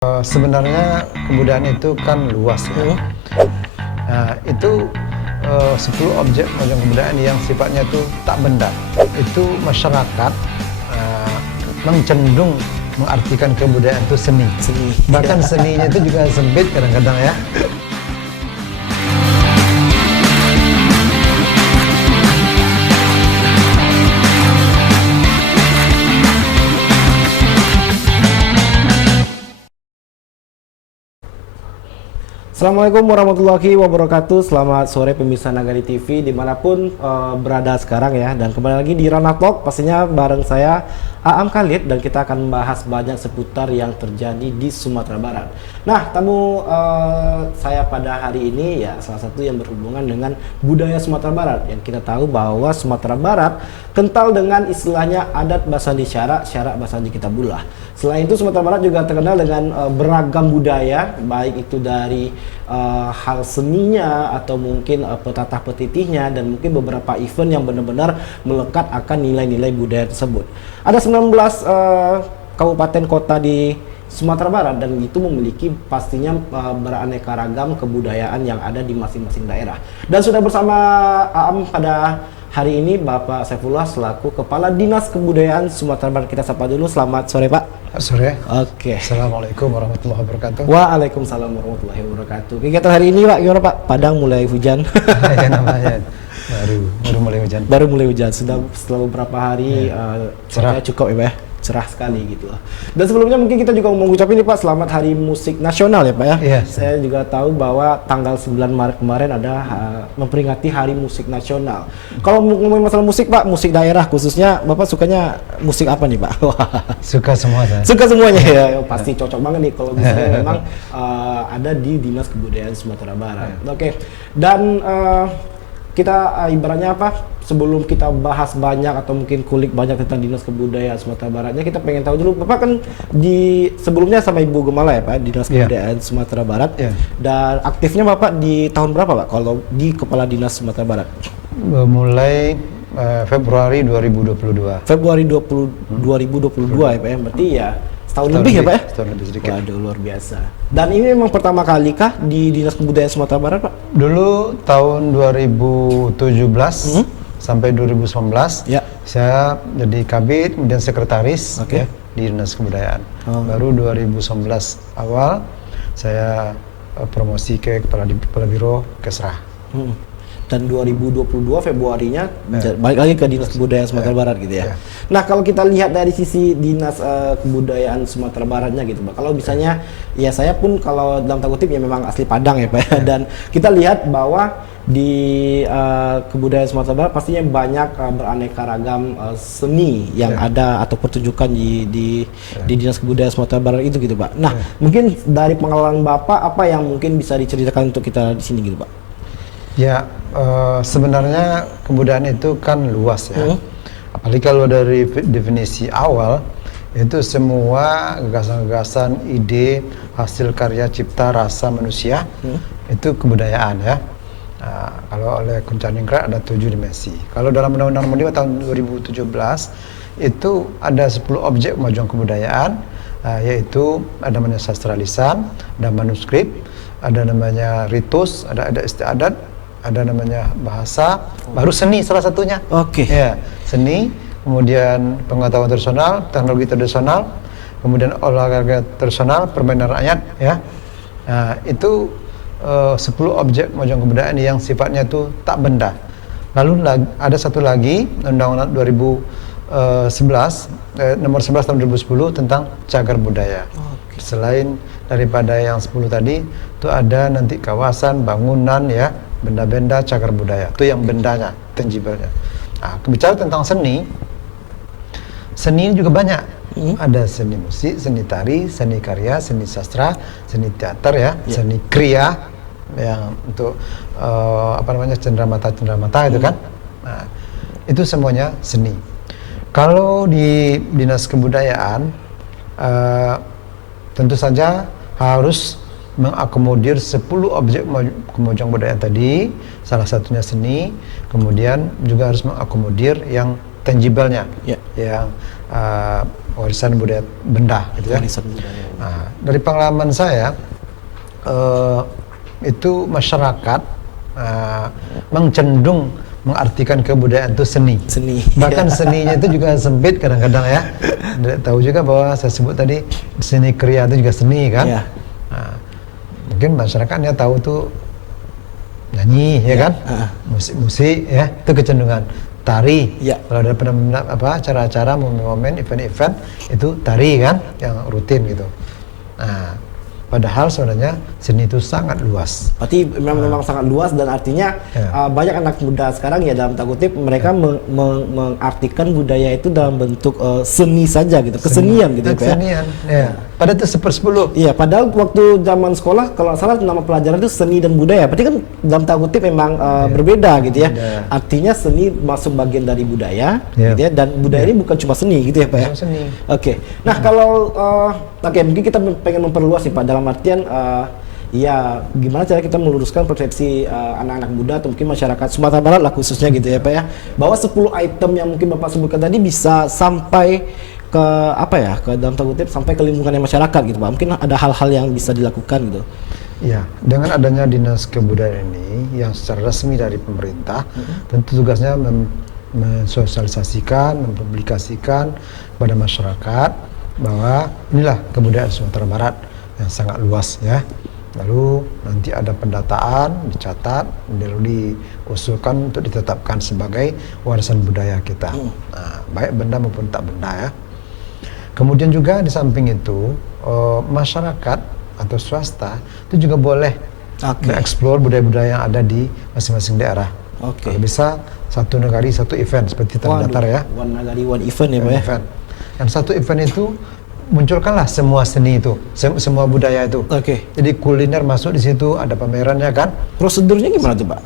Sebenarnya kebudayaan itu kan luas ya. Nah, itu 10 objek wajah kebudayaan yang sifatnya itu tak benda. Itu masyarakat memang cenderung mengartikan kebudayaan itu seni. Bahkan seninya itu juga sempit kadang-kadang ya. Assalamualaikum warahmatullahi wabarakatuh. Selamat sore pemirsa Nagari TV dimanapun berada sekarang ya. Dan kembali lagi di Ranah Talk, pastinya bareng saya Aam Khalid, dan kita akan membahas banyak seputar yang terjadi di Sumatera Barat. Nah, tamu saya pada hari ini ya salah satu yang berhubungan dengan budaya Sumatera Barat. Yang kita tahu bahwa Sumatera Barat kental dengan istilahnya adat Basandi Syarak, Syarak Basandi Kitabullah. Selain itu Sumatera Barat juga terkenal dengan beragam budaya, baik itu dari hal seninya atau mungkin petatah petitihnya, dan mungkin beberapa event yang benar-benar melekat akan nilai-nilai budaya tersebut. Ada 19 kabupaten kota di Sumatera Barat, dan itu memiliki pastinya beraneka ragam kebudayaan yang ada di masing-masing daerah. Dan sudah bersama Aam pada hari ini Bapak Saifullah selaku Kepala Dinas Kebudayaan Sumatera Barat. Kita sapa dulu. Selamat sore, Pak. Sore. Oke. Assalamualaikum warahmatullahi wabarakatuh. Waalaikumsalam warahmatullahi wabarakatuh. Kegiatan hari ini, Pak, gimana, Pak? Padang mulai hujan. Ya namanya baru mulai hujan. Baru mulai hujan. Sudah setelah beberapa hari cerah, cukup ya, Pak. Cerah sekali gitu lah. Dan sebelumnya mungkin kita juga mau mengucapkan ini, Pak, selamat Hari Musik Nasional ya, Pak ya. Iya. Saya juga tahu bahwa tanggal 9 Maret kemarin ada memperingati Hari Musik Nasional. Kalau ngomongin masalah musik, Pak, musik daerah khususnya, Bapak sukanya musik apa nih, Pak? Suka semua saya. Suka semuanya ya. Pasti cocok banget nih kalau misalnya memang ada di Dinas Kebudayaan Sumatera Barat. Oke. Dan kita ibaratnya apa? Sebelum kita bahas banyak atau mungkin kulik banyak tentang Dinas Kebudayaan Sumatera Baratnya, kita pengen tahu dulu, Bapak kan di sebelumnya sama Ibu Gemala ya, Pak, Dinas Kebudayaan Sumatera Barat. Dan aktifnya Bapak di tahun berapa, Pak, kalau di Kepala Dinas Sumatera Barat? Mulai Februari 2022. Februari 2022 ya, Pak ya. Berarti ya setahun lebih ya, Pak ya? Setahun lebih sedikit. Waduh, luar biasa. Dan ini memang pertama kali kah di Dinas Kebudayaan Sumatera Barat, Pak? Dulu tahun 2017 sampai 2019 saya jadi kabit, kemudian sekretaris ya, di Dinas Kebudayaan. Baru 2019 awal saya promosi ke Kepala Biro Kesrah. Dan 2022 Februarinya balik lagi ke Dinas Kebudayaan Sumatera Barat gitu ya. Nah, kalau kita lihat dari sisi Dinas Kebudayaan Sumatera Baratnya gitu, Pak. Kalau misalnya ya saya pun kalau dalam tanda kutip ya memang asli Padang ya, Pak. Dan kita lihat bahwa di kebudayaan Sumatera Barat pastinya banyak beraneka ragam seni yang ada atau pertunjukan di Dinas Kebudayaan Sumatera Barat itu gitu, Pak. Nah, mungkin dari pengalaman Bapak apa yang mungkin bisa diceritakan untuk kita di sini gitu, Pak? Ya, sebenarnya kebudayaan itu kan luas ya. Apalagi kalau dari definisi awal, itu semua gagasan-gagasan, ide, hasil karya cipta rasa manusia, itu kebudayaan ya. Kalau oleh Kuncaningrat ada 7 dimensi. Kalau dalam Undang-Undang Nomor 5 tahun 2017, itu ada 10 objek kemajuan kebudayaan, yaitu ada namanya sastra lisan, ada manuskrip, ada namanya ritus, ada istiadat, ada namanya bahasa, baru seni salah satunya. Ya, seni, kemudian pengetahuan tradisional, teknologi tradisional, kemudian olahraga tradisional, permainan rakyat, ya. Nah, itu 10 objek kemajuan kebudayaan yang sifatnya itu tak benda. Lalu ada satu lagi Undang-Undang 2011 nomor 11 tahun 2010 tentang cagar budaya. Selain daripada yang 10 tadi, itu ada nanti kawasan, bangunan ya, benda-benda cagar budaya. Itu yang bendanya, tangible-nya. Nah, bicara tentang seni ini juga banyak. Ada seni musik, seni tari, seni karya, seni sastra, seni teater ya, seni kriya yang untuk cenderamata itu kan. Nah, itu semuanya seni. Kalau di Dinas Kebudayaan tentu saja harus mengakomodir 10 objek kemajuan budaya tadi, salah satunya seni, kemudian juga harus mengakomodir yang tangible-nya, yang warisan budaya benda gitu ya. Warisan budaya. Nah, dari pengalaman saya itu masyarakat memang cenderung mengartikan kebudayaan itu seni. Bahkan seninya itu juga sempit kadang-kadang ya. Tahu juga bahwa saya sebut tadi seni kriya itu juga seni kan. Yeah. Nah, mungkin masyarakatnya tahu tuh nyanyi ya kan, musik-musik ya, itu kecenderungan. Tari, kalau ada acara-acara, momen-momen, event-event itu tari kan, yang rutin gitu. Nah, padahal sebenarnya seni itu sangat luas. Berarti memang sangat luas dan artinya banyak anak muda sekarang ya dalam tanda kutip mereka mengartikan budaya itu dalam bentuk seni saja gitu, kesenian gitu ya. Kesenian, ya. Padahal itu 1/10. Iya, padahal waktu zaman sekolah kalau salah nama pelajaran itu seni dan budaya. Berarti kan dalam tanda kutip memang berbeda gitu ya. Artinya seni masuk bagian dari budaya, gitu ya. Dan budaya ini bukan cuma seni gitu ya Pak ya. Seni. Oke. Nah kalau mungkin kita pengen memperluas sih Pak dalam artian ya gimana cara kita meluruskan persepsi anak-anak muda atau mungkin masyarakat Sumatera Barat lah khususnya gitu ya Pak ya, bahwa 10 item yang mungkin Bapak sebutkan tadi bisa sampai ke ke dalam tanda kutip sampai ke lingkungan masyarakat gitu Pak. Mungkin ada hal-hal yang bisa dilakukan gitu. Ya, dengan adanya Dinas Kebudayaan ini yang secara resmi dari pemerintah, tentu tugasnya mensosialisasikan, mempublikasikan pada masyarakat bahwa inilah kebudayaan Sumatera Barat yang sangat luas ya. Lalu nanti ada pendataan, dicatat, lalu diusulkan untuk ditetapkan sebagai warisan budaya kita. Nah, baik benda maupun tak benda ya. Kemudian juga di samping itu masyarakat atau swasta itu juga boleh mengeksplor budaya-budaya yang ada di masing-masing daerah. Kalau bisa satu negari satu event seperti Tanah Datar ya. One negari one event ya Pak ya. Yang satu event itu munculkanlah semua seni itu, semua budaya itu. Jadi kuliner masuk di situ, ada pamerannya kan. Prosedurnya gimana tuh Pak?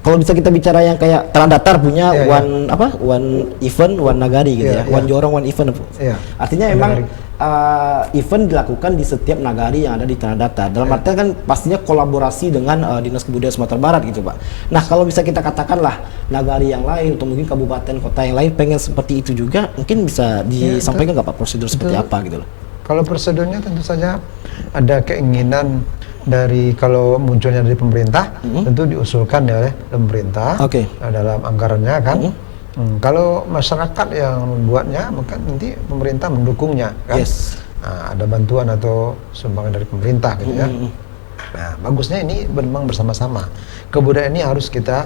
Kalau bisa kita bicara yang kayak Tanah Datar punya one event, one nagari gitu ya. One jorong, one event. Artinya memang event dilakukan di setiap nagari yang ada di Tanah Datar. Dalam artian kan pastinya kolaborasi dengan Dinas Kebudayaan Sumatera Barat gitu Pak. Nah kalau bisa kita katakanlah nagari yang lain atau mungkin kabupaten kota yang lain pengen seperti itu juga, mungkin bisa disampaikan nggak Pak prosedur seperti apa gitu loh? Kalau prosedurnya tentu saja ada keinginan dari kalau munculnya dari pemerintah, tentu diusulkan oleh pemerintah dalam anggarannya kan. Kalau masyarakat yang membuatnya, maka nanti pemerintah mendukungnya kan. Nah, ada bantuan atau sumbangan dari pemerintah gitu ya. Nah, bagusnya ini memang bersama-sama. Kebudayaan ini harus kita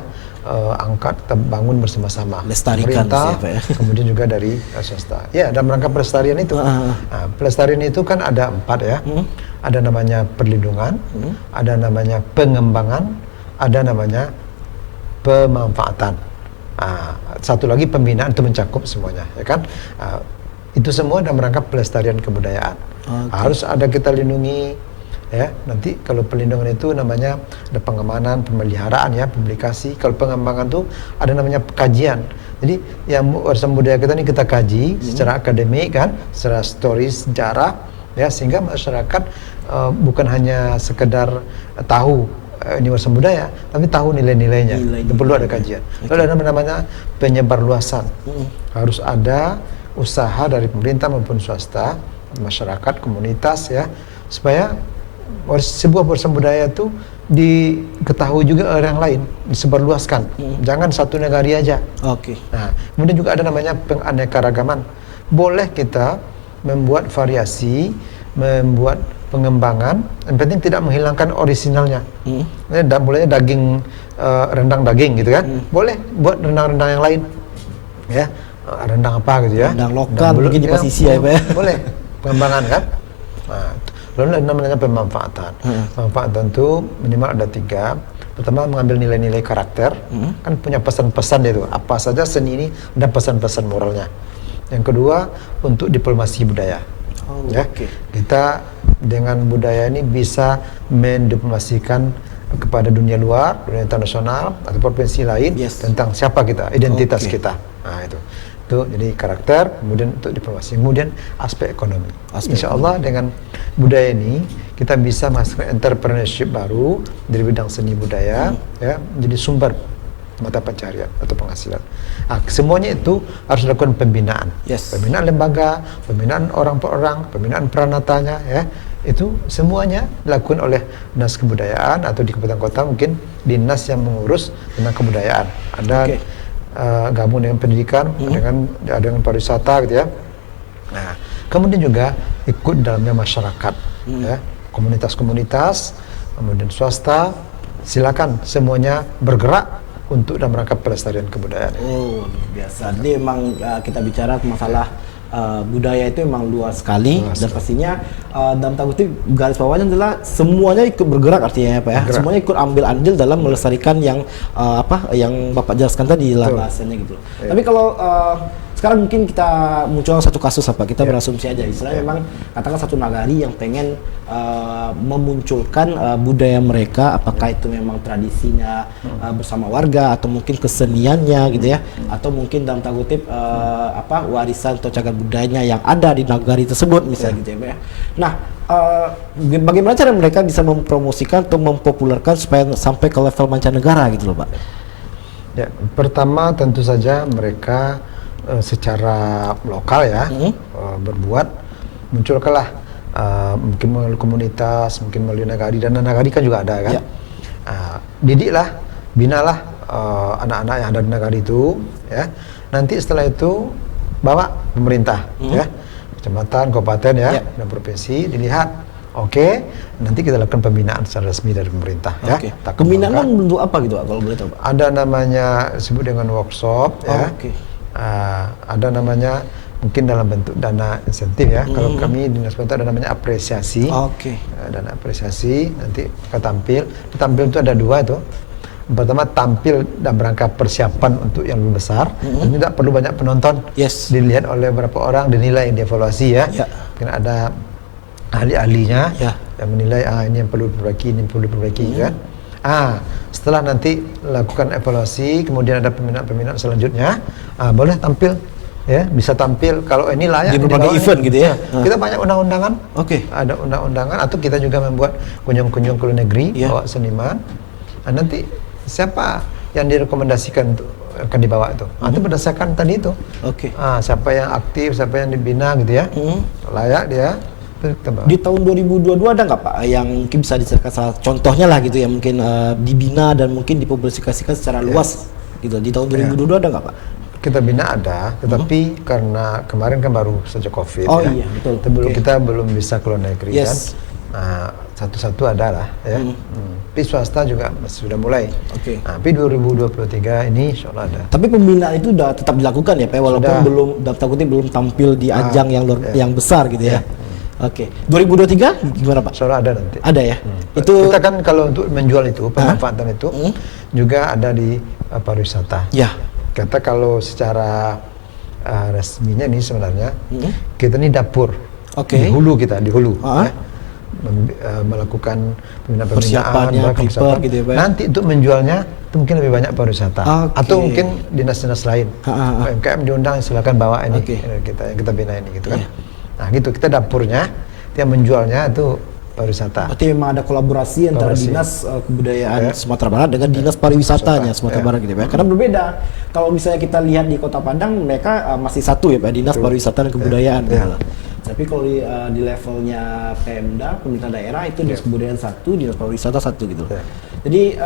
angkat, kita bangun bersama-sama. Lestarikan pemerintah, kemudian juga dari swasta. Ya, dalam rangka pelestarian itu. Nah, pelestarian itu kan ada 4 ya. Ada namanya perlindungan, ada namanya pengembangan, ada namanya pemanfaatan. Satu lagi pembinaan, itu mencakup semuanya ya kan. Itu semua dalam rangka pelestarian kebudayaan. Harus ada kita lindungi ya. Nanti kalau perlindungan itu namanya ada pengamanan, pemeliharaan ya, publikasi. Kalau pengembangan itu ada namanya kajian. Jadi yang warisan budaya kita ini kita kaji secara akademik kan, secara stories, sejarah ya, sehingga masyarakat bukan hanya sekedar tahu ini warisan budaya, tapi tahu nilai-nilainya. Itu perlu ada kajian. Lalu ada namanya penyebarluasan. Harus ada usaha dari pemerintah maupun swasta, masyarakat, komunitas ya, supaya sebuah warisan budaya itu diketahui juga oleh yang lain, disebarluaskan. Jangan satu negari aja. Nah, kemudian juga ada namanya penganekaragaman. Boleh kita membuat variasi, membuat pengembangan, yang penting tidak menghilangkan orisinalnya. Bolehnya daging rendang daging gitu kan, boleh buat rendang-rendang yang lain ya, rendang apa gitu ya, rendang lokal mungkin di posisi ya Pak ya. Boleh pengembangan kan. Nah, lalu ada namanya pemanfaatan. Pemanfaatan itu minimal ada 3. Pertama, mengambil nilai-nilai karakter, kan punya pesan-pesan itu, apa saja seni ini ada pesan-pesan moralnya. Yang kedua, untuk diplomasi budaya. Kita dengan budaya ini bisa mendiplomasikan kepada dunia luar, dunia internasional atau provinsi lain tentang siapa kita, identitas kita. Nah itu jadi karakter, kemudian untuk diplomasi, kemudian aspek ekonomi. Insya Allah dengan budaya ini kita bisa masuk entrepreneurship baru dari bidang seni budaya, ya, jadi sumber mata pencarian atau penghasilan. Nah, semuanya itu harus dilakukan pembinaan. Pembinaan lembaga, pembinaan orang per orang, pembinaan peranatanya, ya. Itu semuanya dilakukan oleh Dinas Kebudayaan atau di Kabupaten Kota mungkin dinas yang mengurus tentang kebudayaan. Ada gabung dengan pendidikan, dengan pariwisata gitu ya. Nah, kemudian juga ikut dalamnya masyarakat, ya, komunitas-komunitas, kemudian swasta, silakan semuanya bergerak untuk dalam rangka pelestarian kebudayaan. Oh, luar biasa. Jadi memang kita bicara masalah budaya itu memang luas sekali dan pastinya dalam tanda kutip garis bawahnya adalah semuanya ikut bergerak artinya ya Pak ya. Semuanya ikut ambil andil dalam melestarikan yang yang Bapak jelaskan tadi lah bahasanya gitu. Tapi kalau sekarang mungkin kita muncul satu kasus apa kita berasumsi aja istilahnya memang katakan satu nagari yang pengen memunculkan budaya mereka, apakah itu memang tradisinya bersama warga atau mungkin keseniannya gitu ya, atau mungkin dalam tanda kutip warisan atau cagar budayanya yang ada di nagari tersebut misalnya gitu ya Pak ya. Nah, bagaimana cara mereka bisa mempromosikan atau mempopulerkan supaya sampai ke level mancanegara gitu loh Pak? Ya, pertama tentu saja mereka secara lokal ya berbuat, munculkanlah mungkin melalui komunitas, mungkin melalui nagari, dan nagari kan juga ada kan. Didiklah, binalah anak-anak yang ada di nagari itu ya. Nanti setelah itu bawa pemerintah ya, kecamatan, kabupaten ya, dan provinsi dilihat. Nanti kita lakukan pembinaan secara resmi dari pemerintah ya. Pembinaan bentuk apa gitu kalau boleh tahu Pak? Ada namanya disebut dengan workshop ya. Ada namanya mungkin dalam bentuk dana insentif ya. Kalau kami di Dinas Kota ada namanya apresiasi. Dana apresiasi, nanti kita tampil. Tampil itu ada dua itu. Pertama tampil dalam rangka persiapan untuk yang lebih besar. Dan tidak perlu banyak penonton. Dilihat oleh beberapa orang, dinilai, dievaluasi ya. Mungkin ada ahli-ahlinya yang menilai ini yang perlu diperbaiki, ini yang perlu diperbaiki kan. Setelah nanti lakukan evaluasi, kemudian ada pembinaan selanjutnya, boleh tampil ya, bisa tampil kalau ini layak di berbagai event gitu ya. Kita banyak undang-undangan. Ada undang-undangan, atau kita juga membuat kunjung-kunjung ke luar negeri bawa seniman. Nanti siapa yang direkomendasikan akan dibawa itu. Itu berdasarkan tadi itu. Siapa yang aktif, siapa yang dibina gitu ya. Layak dia. Di tahun 2022 ada nggak Pak yang mungkin bisa diceritakan salah contohnya lah gitu ya, mungkin dibina dan mungkin dipublikasikan secara luas gitu. Di tahun 2022 ada nggak Pak? Kita bina ada, tetapi karena kemarin kan baru saja COVID iya betul. Kita belum bisa keluar negeri kan. Satu-satu ada lah ya. Tapi swasta juga sudah mulai. Tapi 2023 ini insya Allah ada. Tapi pembinaan itu sudah tetap dilakukan ya Pak, walaupun belum daftar kutip belum tampil di ajang yang besar gitu ya. 2023 gimana Pak? Soalnya ada nanti. Ada ya. Itu kita kan kalau untuk menjual itu pemanfaatan itu juga ada di pariwisata. Kata kalau secara resminya ini sebenarnya kita ini dapur di hulu kita di hulu. Melakukan pembinaan prepare gitu ya Pak. Nanti untuk menjualnya itu mungkin lebih banyak pariwisata atau mungkin dinas-dinas lain. UMKM diundang silakan bawa ini yang kita bina ini gitu kan. Nah gitu, kita dapurnya, yang menjualnya itu pariwisata. Berarti memang ada kolaborasi antara Dinas Kebudayaan Sumatera Barat dengan Dinas Pariwisatanya Sumatera Barat gitu ya. Karena berbeda. Kalau misalnya kita lihat di Kota Padang, mereka masih satu ya Pak, Dinas Pariwisata dan Kebudayaan gitu. Tapi kalau di levelnya Pemda, pemerintah daerah itu Dinas Kebudayaan satu, Dinas Pariwisata satu gitu. Jadi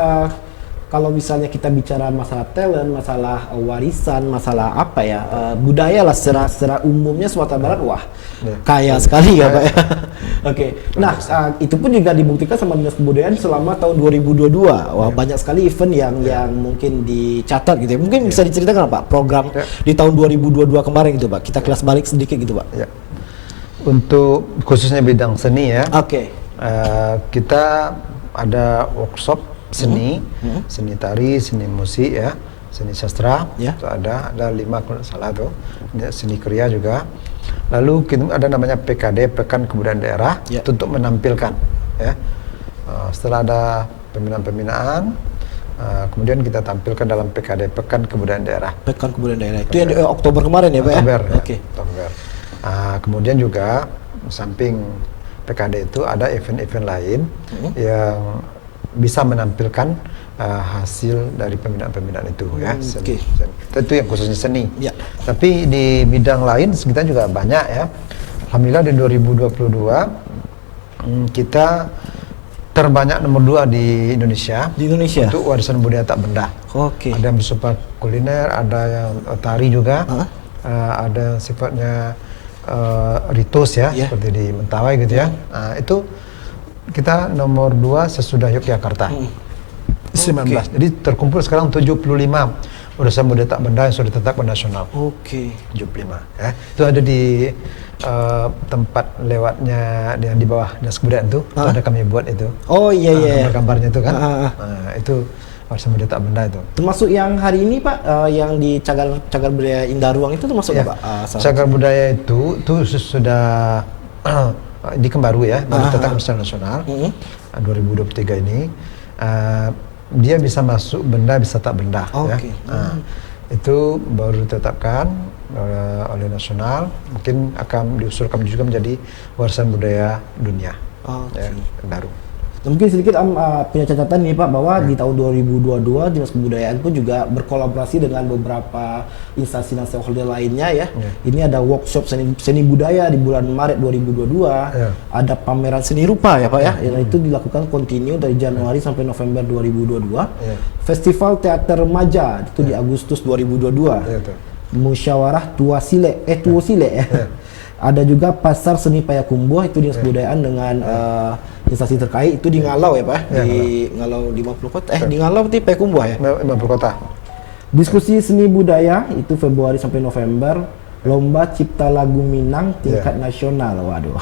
kalau misalnya kita bicara masalah talent, masalah warisan, masalah apa ya, budaya lah secara umumnya Sumatera Barat, kaya sekali ya Pak ya. Nah itu pun juga dibuktikan sama Dinas Kebudayaan selama tahun 2022. Banyak sekali event yang mungkin dicatat gitu ya. Mungkin bisa diceritakan Pak program di tahun 2022 kemarin gitu Pak. Kita kelas balik sedikit gitu Pak. Untuk khususnya bidang seni ya. Kita ada workshop seni, seni tari, seni musik ya, seni sastra, itu ada 5 kalau tidak salah tuh, seni kriya juga. Lalu kita ada namanya PKD, Pekan Kebudayaan Daerah, itu untuk menampilkan ya. Setelah ada pembinaan, kemudian kita tampilkan dalam PKD, Pekan Kebudayaan Daerah. Pekan Kebudayaan Daerah itu yang Oktober kemarin ya Pak Oktober, ya? Oktober. Kemudian juga samping PKD itu ada event-event lain yang bisa menampilkan hasil dari pembinaan itu ya. Oke. Itu yang khususnya seni. Ya. Tapi di bidang lain kita juga banyak ya. Alhamdulillah di 2022 kita terbanyak nomor 2 di Indonesia. Di Indonesia. Untuk warisan budaya tak benda. Oke. Ada yang bersifat kuliner, ada yang tari juga, ada yang sifatnya ritus ya, seperti di Mentawai gitu ya. Itu kita nomor 2 sesudah Yogyakarta. 19. Jadi terkumpul sekarang 75 warisan budaya tak benda yang sudah ditetapkan nasional. 75 ya. Itu ada di tempat lewatnya yang di bawah Dinas Kebudayaan itu ada kami buat itu. Oh iya. Gambar-gambarnya itu kan. Nah, itu warisan budaya tak benda itu. Termasuk yang hari ini Pak, yang di Cagar Budaya Indah Ruang itu termasuk nggak Pak? Cagar budaya itu sudah di Kembaru ya, baru ditetapkan secara nasional 2023 ini. Dia bisa masuk benda, bisa tak benda ya. Itu baru ditetapkan oleh nasional, mungkin akan diusulkan juga menjadi warisan budaya dunia ya, baru. Dan mungkin sedikit punya catatan nih Pak, bahwa di tahun 2022 Dinas Kebudayaan pun juga berkolaborasi dengan beberapa instansi dan stakeholder lainnya ya. Ini ada workshop seni budaya di bulan Maret 2022, ada pameran seni rupa ya Pak ya, yang itu dilakukan kontinu dari Januari sampai November 2022. Festival Teater Remaja itu di Agustus 2022. Musyawarah Tuo Sile ya. Ada juga Pasar Seni Payakumbuh itu Dinas Kebudayaan dengan instansi terkait itu di Ngalau ya Pak, di Ngalau 50 kota, di Ngalau di Payakumbuh ya. 50 kota. Diskusi seni budaya itu Februari sampai November. Lomba Cipta Lagu Minang tingkat nasional, waduh,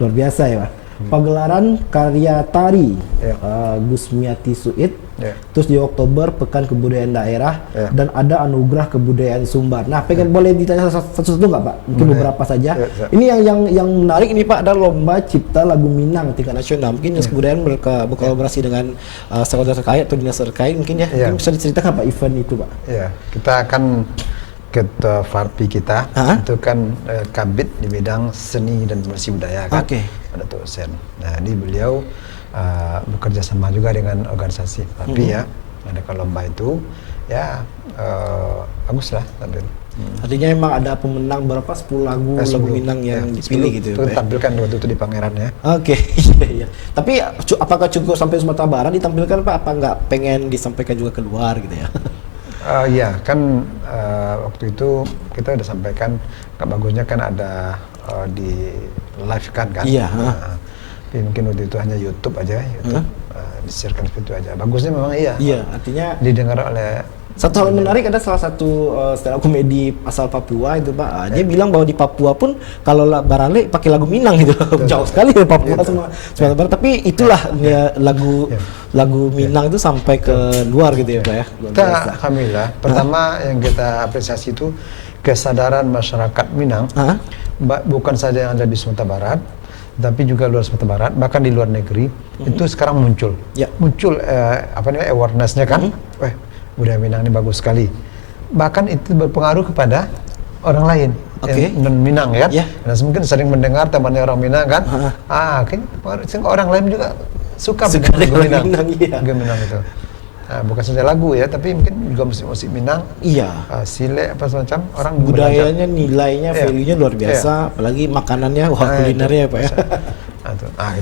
luar biasa ya Pak. Pagelaran karya tari Gusmiati Suid. Terus di Oktober Pekan Kebudayaan Daerah dan ada Anugerah Kebudayaan Sumbar. Nah, pengen boleh ditanya satu-satu nggak Pak? Mungkin beberapa saja. Ini yang menarik ini Pak, ada Lomba Cipta Lagu Minang tingkat nasional. Mungkin Dinas Kebudayaan berkolaborasi dengan stakeholder terkait atau dinas terkait mungkin ya. Mungkin bisa diceritakan Pak event itu Pak? Ya, kita akan Ketua Farpi kita itu kan kabid di bidang seni dan promosi budaya kan, ada Tuh Sen. Nah, ini beliau bekerja sama juga dengan organisasi Farpi ya, adakan lomba itu ya bagus lah tampil. Artinya memang ada pemenang berapa 10 lagu Minang yang dipilih gitu ya. Itu tampilkan waktu itu di Pangeran ya. Iya. Tapi apakah cukup sampai Sumatera Barat ditampilkan Pak? Apa nggak pengen disampaikan juga keluar gitu ya? Iya kan waktu itu kita udah sampaikan bagusnya kan ada di live kan. Iya. Tapi mungkin waktu itu hanya YouTube aja, disiarkan seperti itu aja. Bagusnya memang iya. Iya, artinya didengar oleh. Satu hal menarik, ada salah satu stand up komedi asal Papua itu Pak. Dia bilang bahwa di Papua pun kalau barale pakai lagu Minang gitu. Jauh sekali ya Papua sama Sumatera Barat. Tapi itulah lagu Minang itu sampai ke luar gitu ya Pak ya. Kita alhamdulillah. Pertama yang kita apresiasi itu kesadaran masyarakat Minang. Bukan saja yang ada di Sumatera Barat, tapi juga luar Sumatera Barat, bahkan di luar negeri itu sekarang muncul. Muncul awareness-nya kan. Budaya Minang ini bagus sekali. Bahkan itu berpengaruh kepada orang lain yang non Minang ya. Dan mungkin sering mendengar temannya orang Minang kan. Kayaknya orang lain juga suka lagu Minang. Lagu Minang itu. Bukan saja lagu ya, tapi mungkin juga musik Minang. Sile apa semacam orang budayanya, nilainya, value-nya luar biasa. Apalagi makanannya, kulinernya ya Pak ya.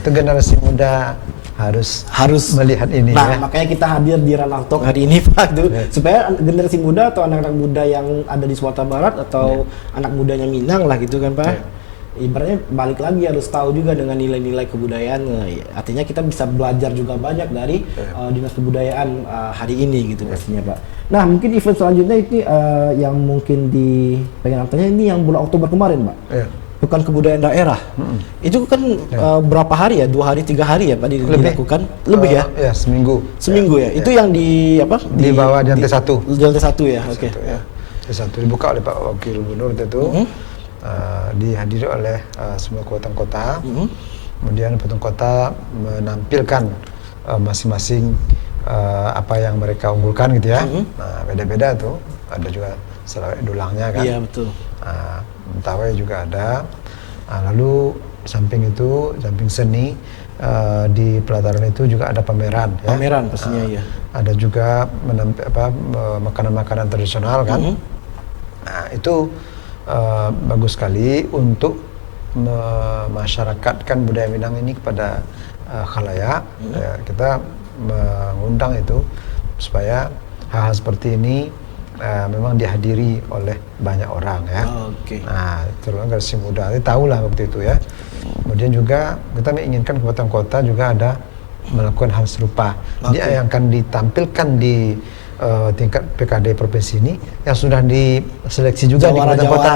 Itu generasi muda harus melihat ini. Makanya kita hadir di Ranah Talk hari ini Pak, supaya generasi muda atau anak-anak muda yang ada di Sumatera Barat atau anak mudanya Minang lah gitu kan Pak. Ibaratnya balik lagi harus tahu juga dengan nilai-nilai kebudayaan. Artinya kita bisa belajar juga banyak dari Dinas Kebudayaan hari ini gitu pastinya Pak. Nah, mungkin event selanjutnya itu yang mungkin pengen tanya ini yang bulan Oktober kemarin Pak. Pekan Kebudayaan Daerah. Itu kan berapa hari ya? 2 hari, 3 hari ya Pak dilakukan? Lebih ya? Ya, seminggu. Seminggu ya. Itu yang di apa? Di bawah di lantai 1. Di lantai 1 ya. Oke. Lantai 1 dibuka oleh Pak Wakil Gubernur itu. Dihadiri oleh semua kota-kota. Kemudian kota menampilkan masing-masing apa yang mereka unggulkan gitu ya. Beda-beda tuh. Ada juga selawat dulangnya kan. Iya, betul. Mentawai juga ada. Lalu samping itu, samping seni, di pelataran itu juga ada pameran ya. Pameran pastinya ya. Ada juga makanan-makanan tradisional kan. Nah, itu bagus sekali untuk memasyarakatkan budaya Minang ini kepada khalayak. Ya, kita mengundang itu supaya hal-hal seperti ini memang dihadiri oleh banyak orang ya. Nah, terutama generasi muda, ini tahulah waktu itu ya. Kemudian juga kita menginginkan kabupaten kota juga ada melakukan hal serupa. Dia yang akan ditampilkan di tingkat PKD provinsi ini yang sudah diseleksi juga di kabupaten kota.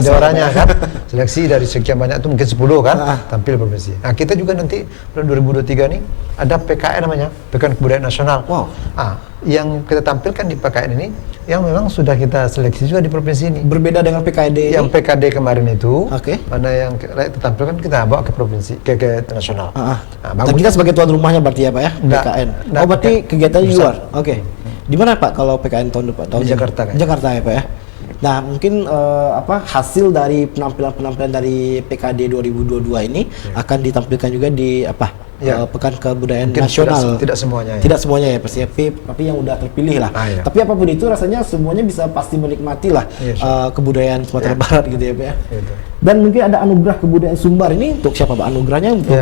Jawaranya kan. Seleksi dari sekian banyak itu mungkin 10 kan tampil provinsi. Nah, kita juga nanti pada 2023 nih ada PKN namanya, PKN Kebudayaan Nasional. Yang kita tampilkan di PKN ini yang memang sudah kita seleksi juga di provinsi ini. Berbeda dengan PKD yang PKD kemarin itu, mana yang kita tampilkan kita bawa ke provinsi, ke nasional. Dan kita sebagai tuan rumahnya berarti ya Pak ya, PKN. Berarti kegiatan di luar. Di mana Pak kalau PKN tahun depan? Di Jakarta kan? Jakarta ya Pak ya. Nah, mungkin hasil dari penampilan dari PKD 2022 ini akan ditampilkan juga di Pekan Kebudayaan mungkin Nasional. Tidak semuanya ya. Tidak semuanya ya pasti, tapi yang udah terpilih lah. Tapi apapun itu rasanya semuanya bisa pasti menikmati lah kebudayaan Sumatera Barat gitu ya Pak ya. Dan mungkin ada anugerah kebudayaan Sumbar ini untuk siapa Pak? Anugerahnya untuk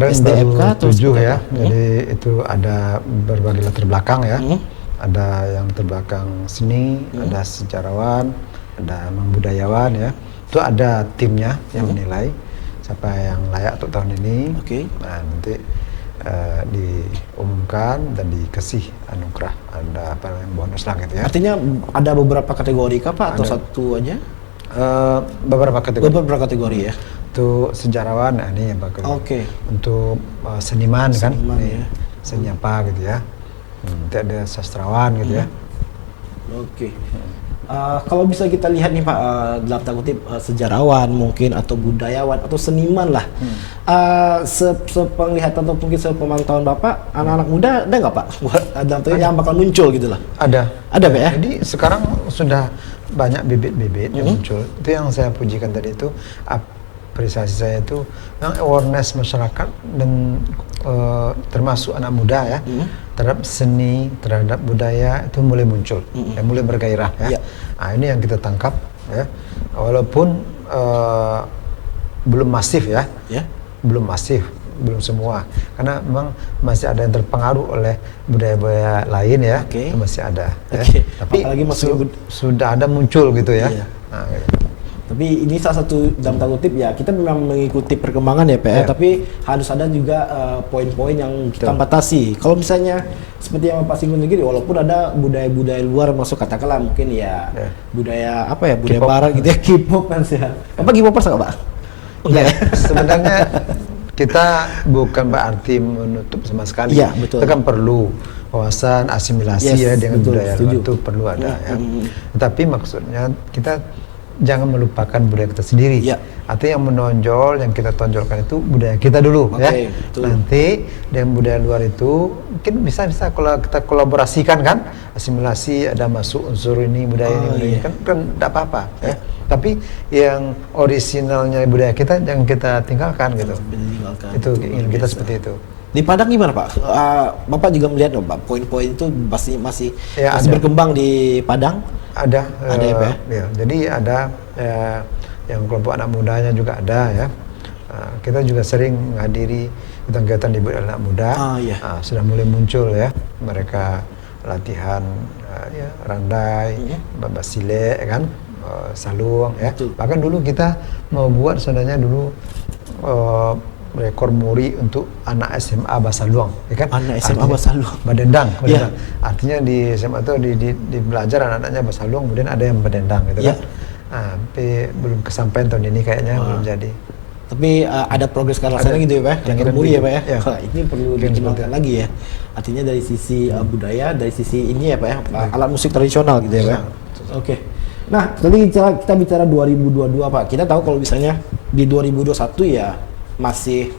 SDMK atau 7 ya. Jadi itu ada berbagai latar belakang ya. Ada yang terbelakang seni, ada sejarawan, ada budayawan ya. Itu ada timnya yang menilai siapa yang layak untuk tahun ini. Nah, nanti diumumkan dan dikasih anugerah, ada bonus lah gitu ya. Artinya ada beberapa kategori kah Pak atau satu aja? Beberapa kategori ya. Untuk sejarawan, nah ini yang bagus. Untuk seniman kan, seni apa gitu ya. Nanti ada sastrawan gitu ya. Kalau bisa kita lihat nih Pak, dalam tanda kutip sejarawan mungkin atau budayawan atau seniman lah, sepenglihatan atau mungkin sepemantauan Bapak, anak-anak muda ada nggak Pak? Dalam tanda yang bakal muncul gitu lah. Ada Pak ya? Jadi sekarang sudah banyak bibit-bibit yang muncul. Itu yang saya pujikan tadi itu, apresiasi saya itu yang awareness masyarakat dan termasuk anak muda ya terhadap seni, terhadap budaya itu mulai muncul, mulai bergairah ya. Nah, ini yang kita tangkap ya, walaupun belum masif ya, belum semua, karena memang masih ada yang terpengaruh oleh budaya-budaya lain ya, itu masih ada. Tapi sudah ada muncul gitu ya. Nah, Tapi ini salah satu dalam tanda kutip ya, kita memang mengikuti perkembangan ya Pak, tapi harus ada juga poin-poin yang kita batasi. Kalau misalnya seperti yang Pak singgung tadi, walaupun ada budaya-budaya luar masuk, katakanlah mungkin ya budaya budaya barat gitu ya, K-pop kan sih. Bapak K-popers nggak Pak? Sebenarnya kita bukan berarti menutup sama sekali. Kita kan perlu wawasan asimilasi ya dengan budaya luar, itu perlu ada ya. Tetapi maksudnya kita jangan melupakan budaya kita sendiri. Artinya yang menonjol, yang kita tonjolkan itu budaya kita dulu ya. Nanti dengan budaya luar itu mungkin bisa kalau kita kolaborasikan kan, asimilasi, ada masuk unsur ini budaya ini kan tidak apa-apa ya. Tapi yang orisinalnya budaya kita jangan kita tinggalkan gitu. Itu ingin kita seperti itu. Di Padang gimana Pak? Bapak juga melihat Pak, poin-poin itu masih berkembang di Padang? Ada ya Pak ya? Jadi ada yang kelompok anak mudanya juga ada ya. Kita juga sering menghadiri kegiatan di anak muda. Sudah mulai muncul ya, mereka latihan randai, basile kan, saluang ya. Bahkan dulu kita mau buat sebenarnya dulu rekor muri untuk anak SMA Basaluang, ya kan? Anak SMA Basaluang. Badendang. Artinya di SMA itu di belajar anak-anaknya Basaluang, kemudian ada yang badendang gitu kan. Tapi belum kesampaian tahun ini kayaknya belum jadi. Tapi ada progres ke arah sana gitu ya Pak? Rekor muri ya Pak ya? Ini perlu dikembangkan lagi ya. Artinya dari sisi budaya, dari sisi ini ya Pak ya, alat musik tradisional gitu ya Pak. Nah, tadi kita bicara 2022 Pak. Kita tahu kalau misalnya di 2021 ya masih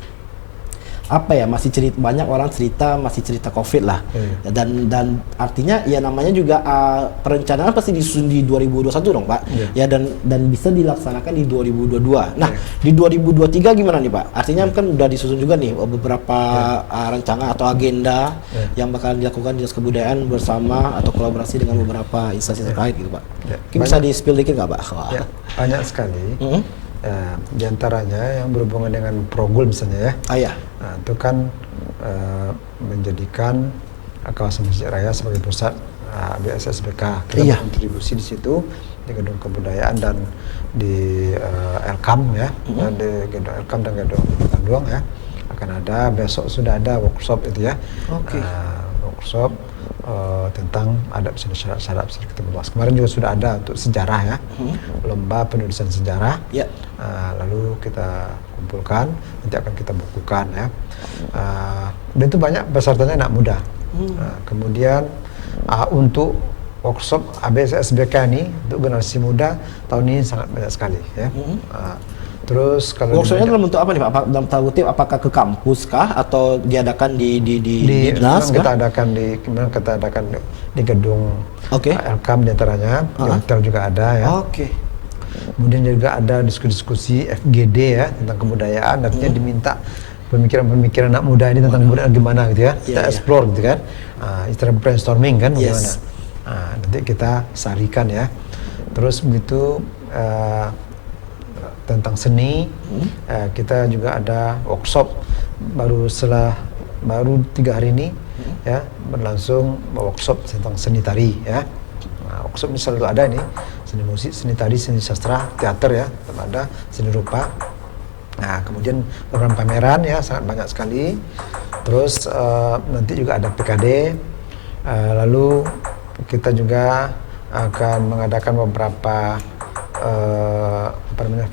apa ya, masih cerita, banyak orang cerita masih cerita COVID lah. Dan artinya ya namanya juga perencanaan pasti disusun di 2021 dong Pak. Ya dan bisa dilaksanakan di 2022. Nah, di 2023 gimana nih Pak? Artinya kan udah disusun juga nih beberapa rancangan atau agenda yang bakal dilakukan Dinas Kebudayaan bersama atau kolaborasi dengan beberapa instansi terkait gitu Pak. Mungkin bisa di-spill dikit nggak Pak? Ya, banyak sekali. Di antaranya yang berhubungan dengan Progul misalnya ya. Nah, itu kan menjadikan kawasan Masjid Raya sebagai pusat BSSBK. Kita berkontribusi di situ di gedung kebudayaan dan di Elkam ya, dan di gedung Elkam dan gedung Tanduang ya. Akan ada, besok sudah ada workshop itu ya. Workshop tentang adab syarat kita berluas. Kemarin juga sudah ada untuk sejarah ya, lomba penulisan sejarah. Lalu kita kumpulkan, nanti akan kita bukukan ya. Dan itu banyak pesertanya anak muda. Kemudian untuk workshop ABSSBK ini untuk generasi muda tahun ini sangat banyak sekali ya. Terus kalau workshopnya dalam bentuk apa nih Pak? Dalam tanda kutip apakah ke kampus kah atau diadakan di dinas? Kita adakan di gedung Elkam diantaranya, di hotel juga ada ya. Kemudian juga ada diskusi FGD ya tentang kebudayaan, artinya diminta pemikiran-pemikiran anak muda ini tentang kebudayaan gimana gitu ya. Kita explore gitu kan. Istilah brainstorming kan bagaimana. Nanti kita sarikan ya. Terus begitu tentang seni, kita juga ada workshop baru 3 hari ini ya, berlangsung workshop tentang seni tari ya. Workshop ini selalu ada nih, seni musik, seni tari, seni sastra, teater ya, tetap ada, seni rupa. Nah, kemudian program pameran ya sangat banyak sekali. Terus nanti juga ada PKD, lalu kita juga akan mengadakan beberapa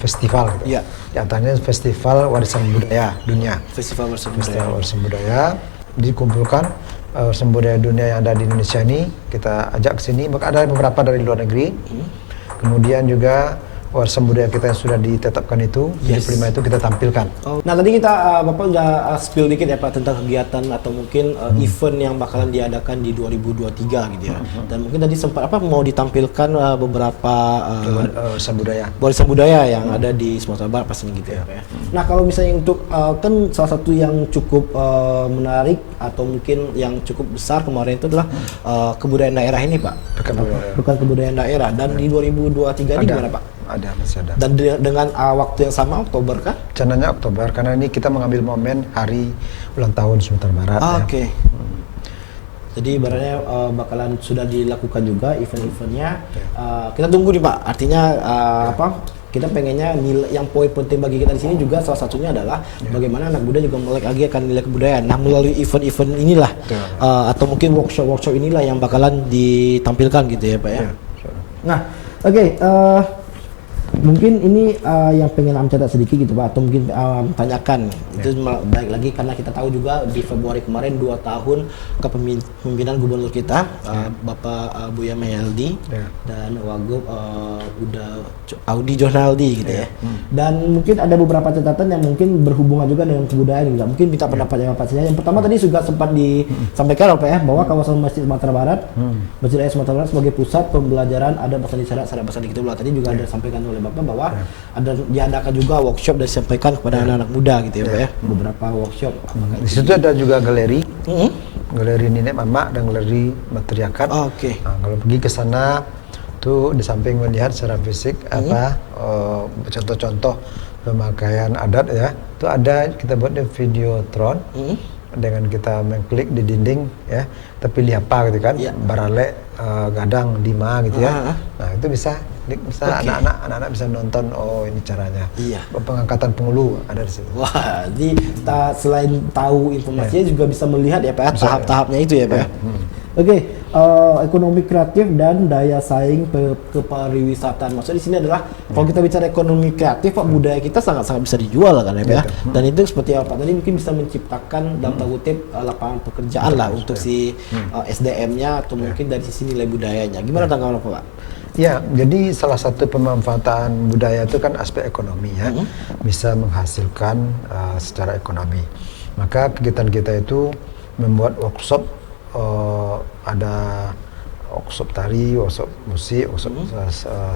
festival gitu. Di antaranya festival warisan budaya dunia. Festival warisan budaya dikumpulkan warisan budaya dunia yang ada di Indonesia ini kita ajak ke sini. Ada beberapa dari luar negeri. Kemudian juga warisan budaya kita yang sudah ditetapkan itu, 75 itu kita tampilkan. Nah tadi kita Bapak udah spill dikit ya Pak tentang kegiatan atau mungkin event yang bakalan diadakan di 2023 gitu ya. Dan mungkin tadi sempat mau ditampilkan beberapa warisan budaya yang ada di Sumatera Barat pastinya gitu ya Pak ya. Nah kalau misalnya untuk kan salah satu yang cukup menarik atau mungkin yang cukup besar kemarin itu adalah kebudayaan daerah ini Pak. Bukan kebudayaan daerah. Dan di 2023 ini gimana Pak? Masih ada. Dan dengan waktu yang sama Oktober kah? Rencananya Oktober karena ini kita mengambil momen hari ulang tahun Sumatera Barat. Jadi ibaratnya bakalan sudah dilakukan juga event-eventnya. Kita tunggu nih Pak. Artinya kita pengennya yang poin penting bagi kita di sini juga salah satunya adalah bagaimana anak muda juga melek lagi akan nilai kebudayaan. Nah melalui event-event inilah atau mungkin workshop yang inilah yang bakalan ditampilkan gitu ya Pak ya. Nah mungkin ini yang pengen catat sedikit gitu Pak, atau mungkin tanyakan itu baik lagi karena kita tahu juga di Februari kemarin 2 tahun kepemimpinan gubernur kita Bapak Buya Mayaldi dan Wagub udah Audi Jonaldi gitu ya. Dan mungkin ada beberapa catatan yang mungkin berhubungan juga dengan kebudayaan juga. Mungkin minta pendapatnya Bapak saja. Yang pertama tadi juga sempat disampaikan Pak ya bahwa kawasan Masjid Sumatera Barat, Masjid Raya Sumatera Barat sebagai pusat pembelajaran adab bahasa Indonesia, syarat bahasa Dikitullah tadi juga ada disampaikan oleh Bapak bahwa ada diadakan juga workshop dan disampaikan kepada anak-anak muda gitu ya Pak ya. Beberapa workshop. Di situ ada juga galeri. Galeri Nenek Mama dan galeri Matriakat. Nah, kalau pergi ke sana tuh di samping melihat secara fisik contoh-contoh pemakaian adat ya. Itu ada kita buat di videotron. Dengan kita mengklik di dinding ya, tapi pilih apa gitu kan, baralek, gadang, dima gitu ya. Nah itu bisa anak-anak bisa nonton, oh ini caranya. Pengangkatan penghulu ada di situ. Wah, jadi selain tahu informasinya juga bisa melihat ya Pak tahap-tahapnya itu ya Pak. Ekonomi kreatif dan daya saing kepariwisataan. Maksudnya di sini adalah kalau kita bicara ekonomi kreatif Pak, budaya kita sangat-sangat bisa dijual kan ya Pak ya. Dan itu seperti apa tadi mungkin bisa menciptakan dalam tanda kutip lapangan pekerjaan lah untuk si SDM-nya atau mungkin dari sisi nilai budayanya. Gimana tanggapan Pak? Ya, jadi salah satu pemanfaatan budaya itu kan aspek ekonomi ya, bisa menghasilkan secara ekonomi. Maka kegiatan kita itu membuat workshop, ada workshop tari, workshop musik, workshop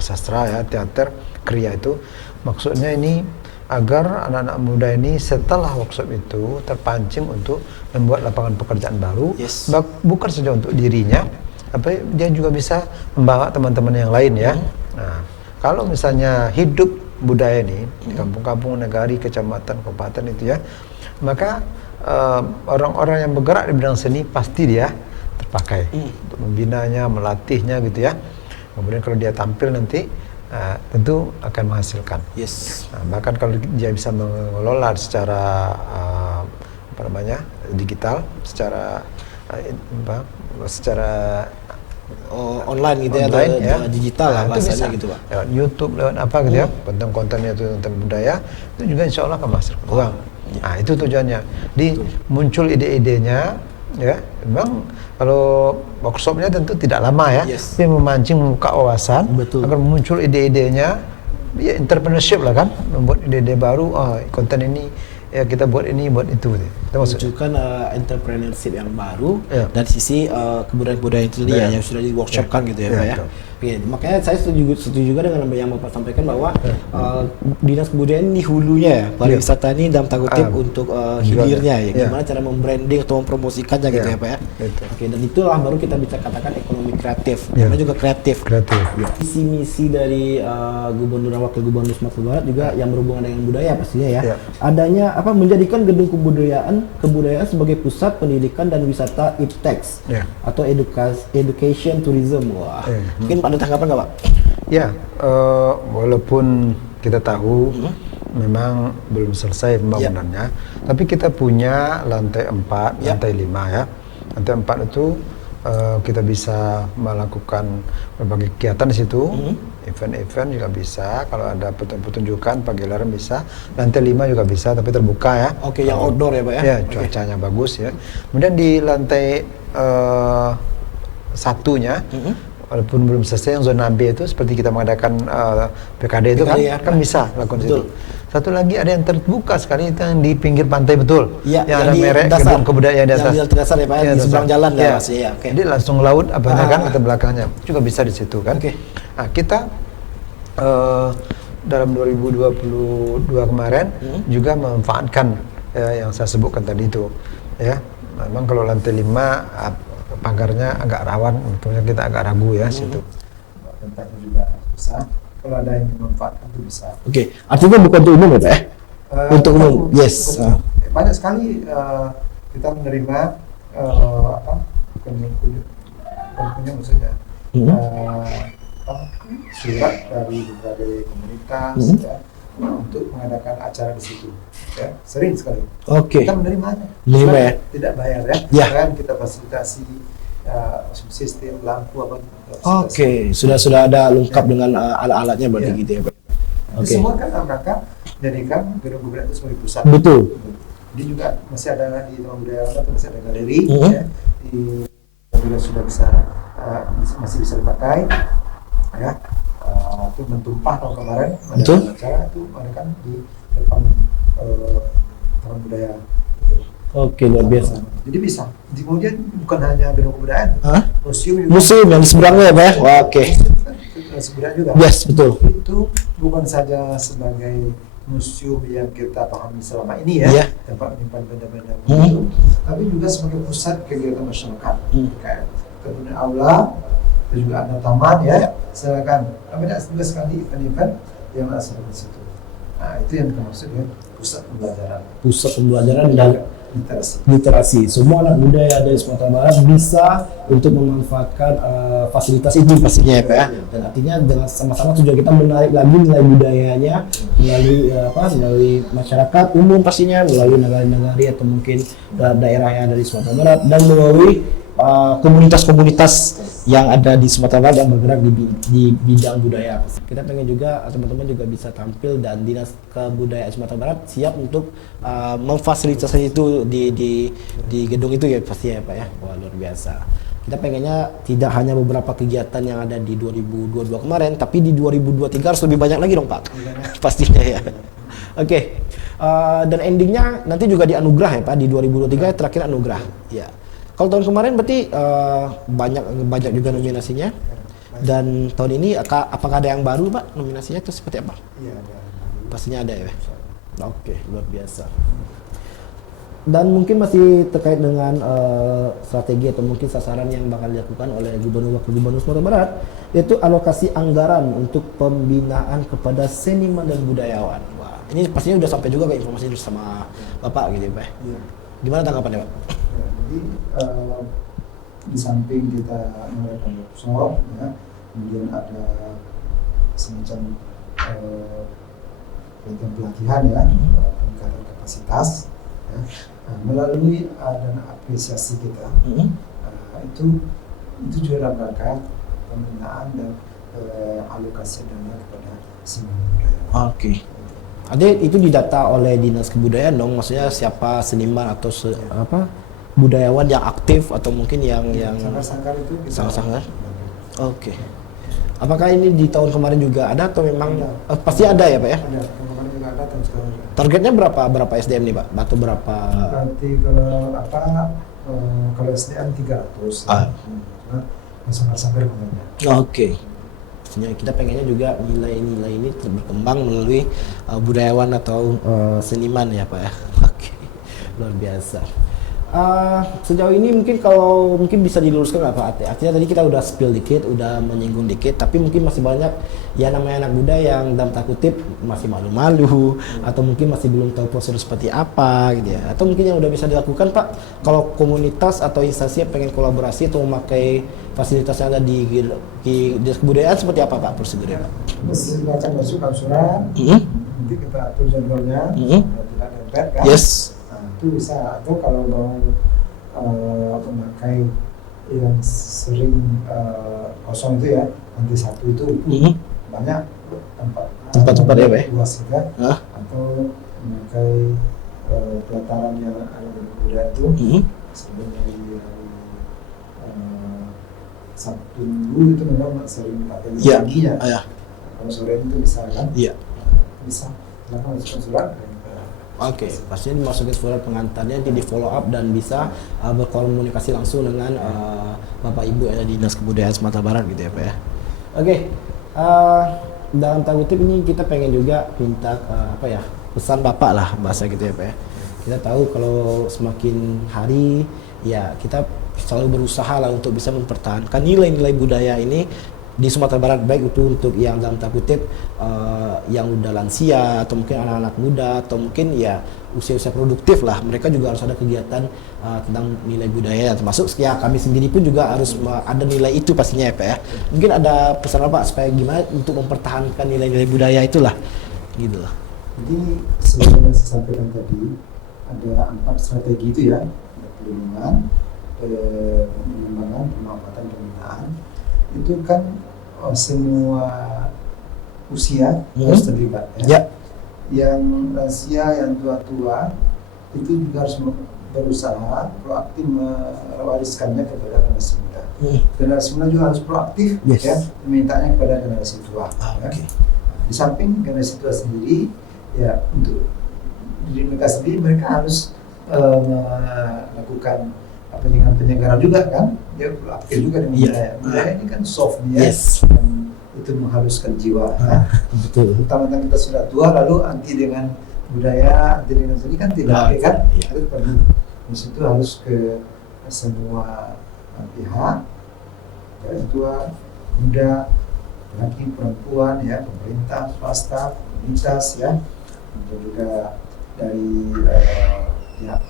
sastra ya, teater, kriya itu. Maksudnya ini agar anak-anak muda ini setelah workshop itu terpancing untuk membuat lapangan pekerjaan baru, bukan saja untuk dirinya, tapi dia juga bisa membawa teman-teman yang lain ya. Nah, kalau misalnya hidup budaya ini di kampung-kampung, negari, kecamatan, kabupaten itu ya, maka orang-orang yang bergerak di bidang seni pasti dia terpakai untuk membinanya, melatihnya gitu ya. Kemudian kalau dia tampil nanti tentu akan menghasilkan. Bahkan kalau dia bisa mengelola secara digital, secara online gitu ya, online, atau digital lah bahasanya gitu Pak. Lewat YouTube, lewat apa gitu ya, konten-kontennya itu tentang budaya, itu juga insya Allah akan menghasilkan uang. Nah itu tujuannya. Muncul ide-idenya ya. Memang kalau workshopnya tentu tidak lama ya, tapi memancing, membuka wawasan, agar muncul ide-idenya, ya entrepreneurship lah kan, membuat ide-ide baru, konten ini ya kita buat ini, buat itu. Menunjukkan entrepreneurship yang baru dari sisi kebudayaan-kebudayaan itu yang sudah di workshopkan gitu ya Pak ya. Makanya saya setuju juga dengan yang Bapak sampaikan bahwa dinas kebudayaan di hulunya ya, pariwisata ini dalam tanda kutip untuk hilirnya ya, gimana cara membranding atau mempromosikannya gitu ya Pak ya. Dan itulah baru kita bisa katakan ekonomi kreatif, namanya juga kreatif. Visi misi dari Gubernur dan Wakil Gubernur Sumatera Barat juga yang berhubungan dengan budaya pastinya ya. Adanya menjadikan gedung kebudayaan sebagai pusat pendidikan dan wisata iptex atau education tourism. Mungkin ada tanggapan nggak Pak? Ya, walaupun kita tahu memang belum selesai pembangunannya, tapi kita punya lantai 4, lantai 5 ya. Lantai 4 itu kita bisa melakukan berbagai kegiatan di situ, event-event juga bisa, kalau ada pertunjukan, pagelaran bisa. Lantai 5 juga bisa, tapi terbuka ya. Yang outdoor ya Pak ya? Ya, cuacanya bagus ya. Kemudian di lantai satunya, walaupun belum selesai yang zona B itu seperti kita mengadakan PKD itu kan bisa lakukan situ. Satu lagi ada yang terbuka sekali, itu yang di pinggir pantai betul. Yang ada merek gedung kebudayaan di atas. Yang di dasar ya Pak, di seberang jalan ya Mas. Jadi langsung laut kan kita belakangnya. Juga bisa di situ kan. Nah, kita dalam 2022 kemarin juga memanfaatkan yang saya sebutkan tadi itu. Ya, memang kalau lantai 5 pagarnya agak rawan, tentunya kita agak ragu ya situ. Tentangnya juga bisa. Kalau ada yang memanfaatkan itu bisa. Artinya bukan untuk umum ya Pak? Untuk umum, Banyak sekali kita menerima kunjungan maksudnya surat dari berbagai komunitas ya, untuk mengadakan acara di situ. Ya, sering sekali. Kita menerimanya. Ya? Tidak bayar ya. Kan kita fasilitasi sistem lampu apa. Sudah ada lengkap dengan alat-alatnya berarti gitu ya Pak. Semua kan mereka jadikan gedung kebudayaan itu sebagai pusat. Betul. Dia juga masih ada di Taman Budaya Lama, masih ada galeri ya, juga sudah bisa masih bisa dipakai ya. Itu mentumpah tahun kemarin ada acara itu mereka di depan Taman Budaya. Luar biasa. Jadi bisa. Kemudian bukan hanya gedung kebudayaan, museum yang di seberangnya ya Pak ya? Sebenarnya juga. Betul. Itu bukan saja sebagai museum yang kita pahami selama ini ya, tempat menyimpan benda-benda itu, tapi juga sebagai pusat kegiatan masyarakat. Kayak kemudian aula, dan juga ada taman ya. Silakan. Kami ada juga sekali event-event yang ada di situ. Nah, itu yang kita maksud ya, pusat pembelajaran. Pusat pembelajaran dan literasi. Semua anak muda yang ada di Sumatera Barat bisa untuk memanfaatkan fasilitas itu pastinya ya Pak ya. Dan artinya dengan sama-sama tujuan kita menarik lagi nilai budayanya melalui masyarakat umum pastinya, melalui negara-negara atau mungkin daerah yang ada di Sumatera Barat, dan melalui komunitas-komunitas yang ada di Sumatera Barat yang bergerak di bidang budaya. Kita pengen juga teman-teman juga bisa tampil, dan Dinas Kebudayaan Sumatera Barat siap untuk memfasilitasi itu di gedung itu ya pasti ya Pak ya. Wah, luar biasa. kita pengennya tidak hanya beberapa kegiatan yang ada di 2022 kemarin, tapi di 2023 harus lebih banyak lagi dong Pak. Pastinya ya. Oke. Dan endingnya nanti juga dianugerah ya Pak, di 2023 terakhir anugerah. Ya. Kalau tahun kemarin berarti banyak juga nominasinya. Dan tahun ini apakah ada yang baru Pak nominasinya itu seperti apa? Iya, ada. Pastinya ada ya. Oke, luar biasa. Dan mungkin masih terkait dengan strategi atau mungkin sasaran yang bakal dilakukan oleh Gubernur Wakil Gubernur Sumatera Barat, yaitu alokasi anggaran untuk pembinaan kepada seniman dan budayawan. Wah, ini pastinya udah sampai juga Pak informasi sama Bapak gitu ya Pak. Iya. Gimana tanggapannya Pak? Ya, jadi di samping kita mengadakan workshop, ya, kemudian ada semacam pelatihan ya, peningkatan kapasitas. Ya. Nah, melalui dana apresiasi kita, itu juga dalam rangka pembinaan dan alokasi dana kepada seniman budaya. Oke. Ada itu didata oleh Dinas Kebudayaan dong, maksudnya siapa seniman atau budayawan yang aktif atau mungkin yang Sangkar-sangkar itu kita sangkar. Oke. Apakah ini di tahun kemarin juga ada atau memang pasti ada ya Pak ya? ada, kemarin juga ada, tahun sekarang juga. Targetnya berapa SDM nih Pak? Atau berapa? Berarti kalau SDM 300 ya. Cuma sangkar-sangkar banyak. Oke. Pastinya kita pengennya juga nilai-nilai ini berkembang melalui budayawan atau seniman ya Pak ya. Oke. Luar biasa. Sejauh ini mungkin kalau mungkin bisa diluruskan nggak Pak? Artinya tadi kita udah spill dikit, udah menyinggung dikit, tapi mungkin masih banyak ya namanya anak muda yang dalam tanda kutip masih malu-malu atau mungkin masih belum tahu prosedur seperti apa gitu ya. Atau mungkin yang udah bisa dilakukan Pak, kalau komunitas atau instansi yang pengen kolaborasi atau memakai fasilitas yang ada di Dinas Kebudayaan seperti apa Pak prosedurnya Pak? Silakan masukkan surat, nanti kita atur jadwalnya, tidak dempet kan? Yes. Itu bisa, atau kalau mau memakai yang sering kosong itu ya, nanti satu itu banyak tempat ya Pak ya? luas ya, atau memakai pelataran yang ada di budaya itu sebelum dari Sabtu Minggu itu memang sering pakai paginya. Kalau sore itu bisa kan? Iya. Bisa. Silakan masukkan surat. Oke, pastinya dimasukin surat pengantarnya, nanti di follow up dan bisa berkomunikasi langsung dengan Bapak Ibu yang ada di Dinas Kebudayaan Sumatera Barat gitu ya Pak ya. Oke, dalam tanda kutip ini kita pengen juga minta pesan Bapak lah bahasa gitu ya Pak ya. Kita tahu kalau semakin hari ya kita selalu berusaha lah untuk bisa mempertahankan nilai-nilai budaya ini di Sumatera Barat, baik itu untuk yang dalam tanda kutip yang udah lansia atau mungkin anak-anak muda atau mungkin ya usia-usia produktif lah, mereka juga harus ada kegiatan tentang nilai budaya, termasuk ya kami sendiri pun juga harus ada nilai itu pastinya ya Pak ya. Mungkin ada pesan apa supaya gimana untuk mempertahankan nilai-nilai budaya itulah gitu lah. Jadi seperti yang saya sampaikan tadi, ada 4 strategi itu ya, ada perlindungan, pengembangan, pemanfaatan, pembinaan. Itu kan semua usia harus terlibat ya. Yang lansia, yang tua-tua itu juga harus berusaha proaktif mewariskannya kepada generasi muda. Generasi muda juga harus proaktif ya, memintanya kepada generasi tua. Ya. Di samping generasi tua sendiri ya, untuk diri mereka sendiri mereka harus melakukan penyegaran juga kan, dia aktif juga dengan budaya. Budaya ini kan soft ya, dan itu menghaluskan jiwa. Betul. Utama-utama kita sudah tua lalu anti dengan budaya, anti dengan seni kan tidak, kan? Itu perlu. Terus itu harus ke semua pihak, dari tua, muda, laki, perempuan ya, pemerintah, swasta, komunitas ya, dan juga dari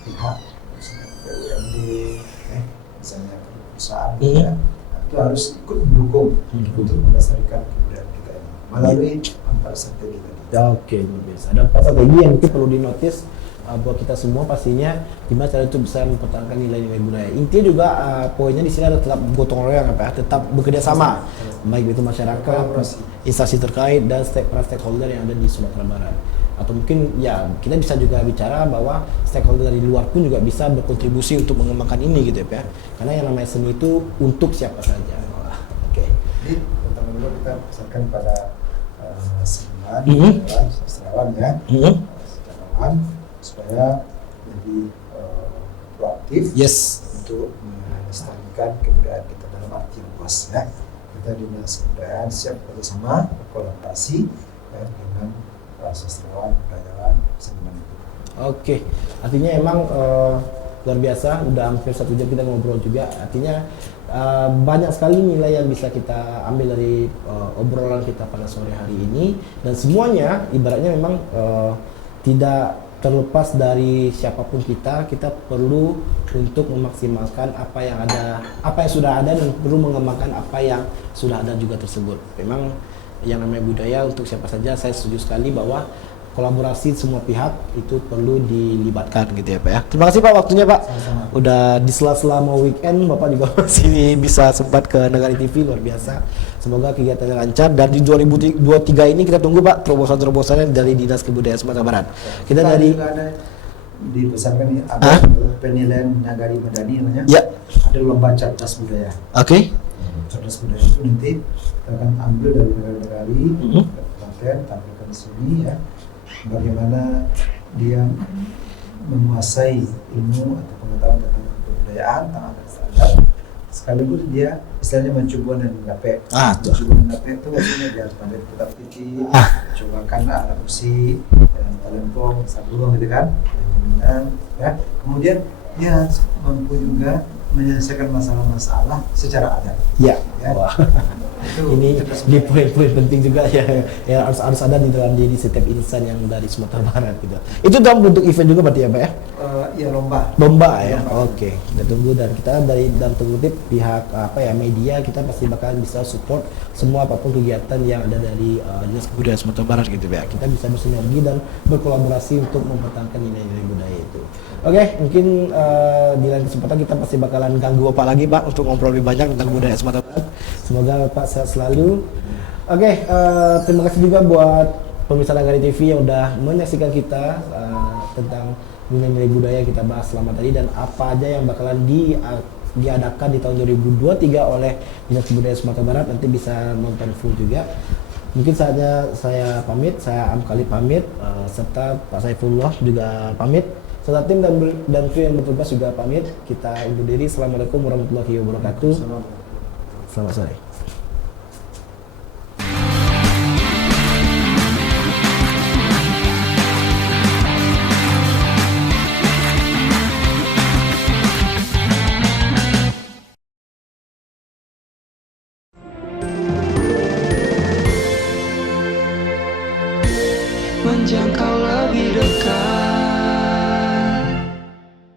pihak BUMD, misalnya perusahaan, ya, itu harus ikut mendukung untuk melestarikan kebudayaan kita ini melalui 4 strategi tadi. Oke, luar biasa. Ada 4 strategi yang mungkin perlu dinotis buat kita semua pastinya, gimana cara itu bisa mempertahankan nilai-nilai budaya. Intinya juga poinnya di sini ada tetap gotong royong tetap bekerja sama, baik itu masyarakat, instansi terkait dan para stakeholder yang ada di Sumatera Barat. atau mungkin ya kita bisa juga bicara bahwa stakeholder dari luar pun juga bisa berkontribusi untuk mengembangkan ini gitu ya, karena yang namanya seni itu untuk siapa saja. Oke. Jadi pertama dulu kita pesankan pada seniman, sastrawan ya, sastrawan supaya lebih proaktif untuk melestarikan kebudayaan kita dalam arti luas ya. Kita dinas kebudayaan siap bekerjasama berkolaborasi ya, dengan sastrawan, budayawan, seniman itu. Oke, artinya emang luar biasa, udah hampir 1 jam kita ngobrol juga. Artinya banyak sekali nilai yang bisa kita ambil dari obrolan kita pada sore hari ini, dan semuanya ibaratnya memang tidak terlepas dari siapapun kita perlu untuk memaksimalkan apa yang sudah ada dan perlu mengembangkan apa yang sudah ada juga tersebut. Memang yang namanya budaya untuk siapa saja, saya setuju sekali bahwa kolaborasi semua pihak itu perlu dilibatkan gitu ya Pak ya. Terima kasih Pak waktunya Pak. Sama-sama. Udah di sela-sela mau weekend Bapak juga masih bisa sempat ke Nagari TV, luar biasa. Semoga kegiatannya lancar, dan di 2023 ini kita tunggu Pak terobosan-terobosannya dari Dinas Kebudayaan Sumatera Barat. Kita Pak, dari juga ada dipesankan nih ada penilaian Nagari Madani namanya. Ya. Ada lomba cerdas budaya. Oke. Cerdas budaya itu nanti kita akan ambil dari negari-negari, kabupaten, tampilkan di sini ya. Bagaimana dia menguasai ilmu atau pengetahuan tentang kebudayaan, tentang adat istiadat, sekaligus dia istilahnya mencoba dan menggapai. Mencoba dan menggapai itu maksudnya dia harus pandai putar titi, cobakan alat musik, talempong, saburung gitu kan, ya. Kemudian dia mampu juga menyelesaikan masalah-masalah secara adat. Ya. Wah. Ini di poin-poin penting juga ya, harus ada di dalam diri setiap insan yang dari Sumatera Barat gitu. Itu dalam bentuk event juga berarti ya Pak ya? Ya lomba. Lomba ya. Oke. Kita tunggu, dan kita dari dalam tengkutip pihak media, kita pasti bakalan bisa support semua apapun kegiatan yang ada dari Dinas Kebudayaan Sumatera Barat gitu ya. Kita bisa bersinergi dan berkolaborasi untuk mempertahankan nilai-nilai budaya itu. Oke, mungkin di lain kesempatan kita pasti bakalan ganggu Bapak lagi Pak untuk ngobrol lebih banyak tentang budaya Sumatera Barat. Semoga Bapak sehat selalu. Oke, terima kasih juga buat pemirsa Nagari TV yang udah menyaksikan kita tentang nilai-nilai budaya kita bahas selama tadi, dan apa aja yang bakalan diadakan di tahun 2023 oleh Dinas Kebudayaan Sumatera Barat. Nanti bisa nonton full juga. Mungkin saatnya saya pamit, saya Am Khalid pamit, serta Pak Saifullah juga pamit, serta tim dan kru yang bertugas juga pamit. Kita undur diri. Assalamualaikum warahmatullahi wabarakatuh. Selamat sore. Menjangkau lebih dekat.